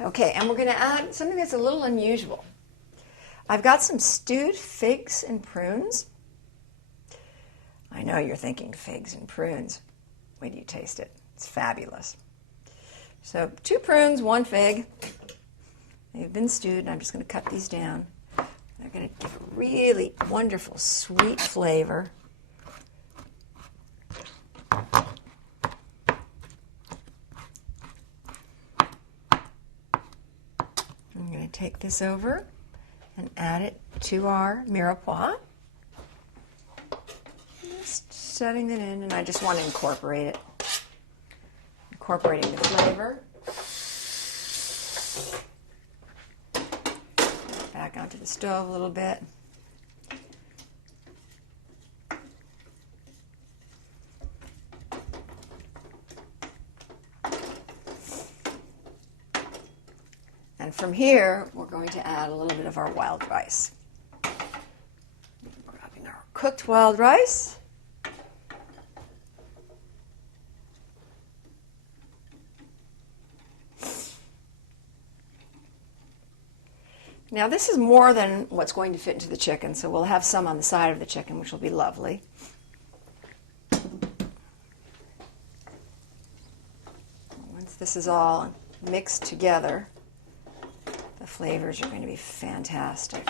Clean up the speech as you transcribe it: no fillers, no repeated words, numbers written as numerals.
Okay, and we're going to add something that's a little unusual. I've got some stewed figs and prunes. I know you're thinking figs and prunes. Wait till you taste it. It's fabulous. So 2 prunes, 1 fig. They've been stewed, and I'm just going to cut these down. They're going to give a really wonderful sweet flavor. I'm going to take this over and add it to our mirepoix. Just setting it in, and I just want to incorporate it. Incorporating the flavor. Back onto the stove a little bit. And from here, we're going to add a little bit of our wild rice. Grabbing our cooked wild rice. Now this is more than what's going to fit into the chicken, so we'll have some on the side of the chicken, which will be lovely. Once this is all mixed together, the flavors are going to be fantastic.